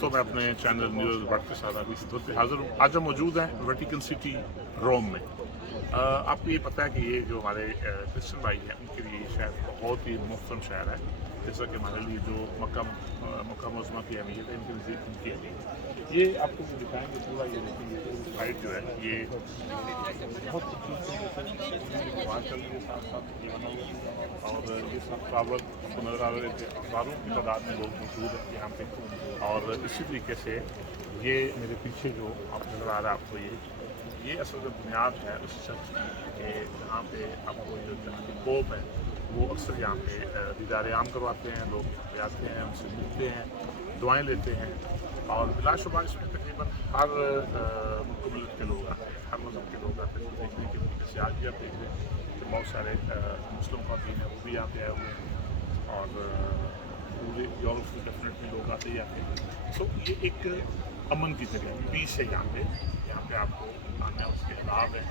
तो मैं अपने चैनल न्यूज़ वर्ड के साथ अभी हाजिर हूँ। आज हम मौजूद हैं वेटिकन सिटी रोम में। आपको ये पता है कि ये जो हमारे क्रिश्चियन भाई हैं उनके लिए ये शहर बहुत ही मुख्तरम शहर है। जैसा कि हमारे लिए जो मक्का मुअज़्ज़मा की अहमियत है इनके नज़दीक उनकी अहमियत। ये आपको जो दिखाएंगे पूरा ये देखेंगे साइड जो है ये बहुत खूबसूरत साथ साथ ये बना हुआ और ये सब फ्लावर आपको नज़र आ रहे थे। हज़ारों की तादाद में लोग मौजूद हैं यहाँ पे। और इसी तरीके से ये मेरे पीछे जो आप नज़र आ रहा है आपको ये असल में बुनियाद है उस चर्च के जहाँ पे आपको जो पोप है वो अक्सर यहाँ पे दीदार आम करवाते हैं, लोग आते हैं, उनसे मिलते हैं, दुआएं लेते हैं। और बिलाशुबा इसमें तकरीबन हर मुल्क के लोग आते हैं, हर मज़हब के लोग आते हैं देखने के लिए। जैसे आज भी आप देख रहे हैं कि बहुत सारे मुस्लिम ख़वातीन हैं वो भी यहाँ पे आए हुए हैं और पूरे यूरोप से डेफिनेटली लोग आते ही आते हैं। तो ये एक अमन की जगह पीस है यहाँ पे आपको आना है। उसके अलावा है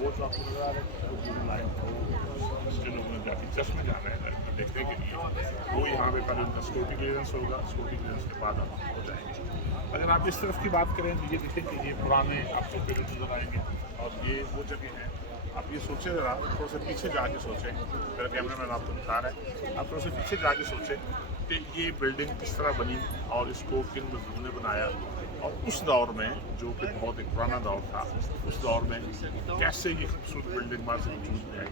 वो जो आपको नज़र आ रहा है वो पूरी लाइन जिन लोगों ने जाके चर्च में जाना है देखने के लिए वो यहाँ पे पहले उनका सिक्योरिटी क्लियरेंस होगा। सिक्योरिटी क्लियरेंस के बाद आप हो जाएंगे। अगर आप इस तरफ की बात करें तो ये देखें कि ये पुराने आपको पेड़ नज़र आएंगे और ये वो जगह है। आप ये सोचें ज़रा थोड़ा सा पीछे जाके सोचें, मेरा कैमरा मैन आपको बता रहा है, आप थोड़ा सा पीछे जाके सोचें कि ये बिल्डिंग किस तरह बनी और इसको किन मजदूरों ने बनाया और उस दौर में जो कि बहुत एक पुराना दौर था उस दौर में कैसे ये खूबसूरत बिल्डिंग वहाँ से वजूद में आई,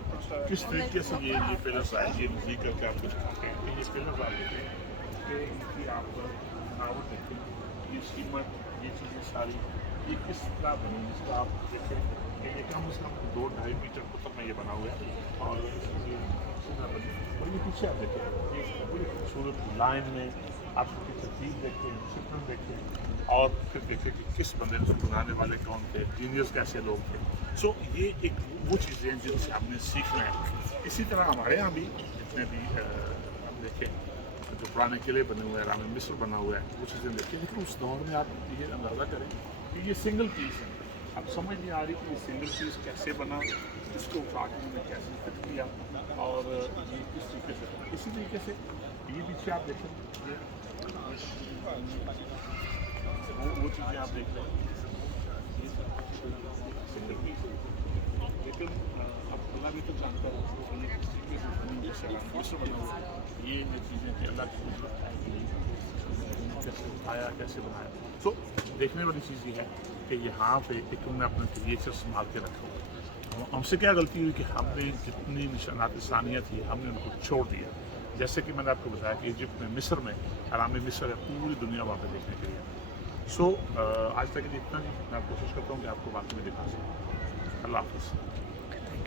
किस तरीके से ये पिलर्स आए। ये नज़दीक करके आपको दिखाते हैं कि ये पिलर्स आप देखें कि इनकी आप बनावट देखें, ये सीमेंट ये चीज़ें सारी ये किस तरह बनी इसको आप देखें कि ये कम से कम 2-2.5 मीटर तक में ये बना हुआ है और बनी। और ये पीछे आप देखें ये बड़ी खूबसूरत लाइन में आपको पीछे चीज देखें, डिसिप्लिन देखें और फिर देखें कि किस बंदे ने बनाने वाले कौन थे, इंजीनियर्स कैसे लोग थे। सो ये एक वो चीज़ें हैं जिनसे हमने सीखना है। इसी तरह हमारे यहाँ भी जितने भी हम देखें जो पुराने किले बने हुए हैं, राम मिस्र बना हुआ है, वो चीज़ें देखें। लेकिन उस दौर में आप ये अंदाज़ा करें कि ये सिंगल पीस है। अब समझ नहीं आ रही कि ये सिंगल पीस कैसे बना, इसको काटने में कैसे फिट किया और ये किस तरीके से। इसी तरीके से ये पीछे आप देखें ये वो चीज़ें आप देख रहे हैं सिंगल पीस। लेकिन अब अल्लाह भी तो जानता है कि ये किस तरीके से बनी, जैसे मिस्र बना हुआ ये चीज़ें कि अल्लाह की कुदरत है कैसे उठाया कैसे बनाया। सो देखने वाली चीज़ ये है कि यहाँ पे एक उन्होंने अपना क्रिएचर संभाल के रखा हुआ। हमसे क्या गलती हुई कि हमने जितनी निशानात सानिया थी हमने उनको छोड़ दिया। जैसे कि मैंने आपको बताया कि इजिप्ट में मिस्र में हराम मिस्र है, पूरी दुनिया वहाँ पे देखने के लिए। सो आज तक इतना ही मैं कोशिश करता हूँ कि आपको बाकी में दिखा सकूँ।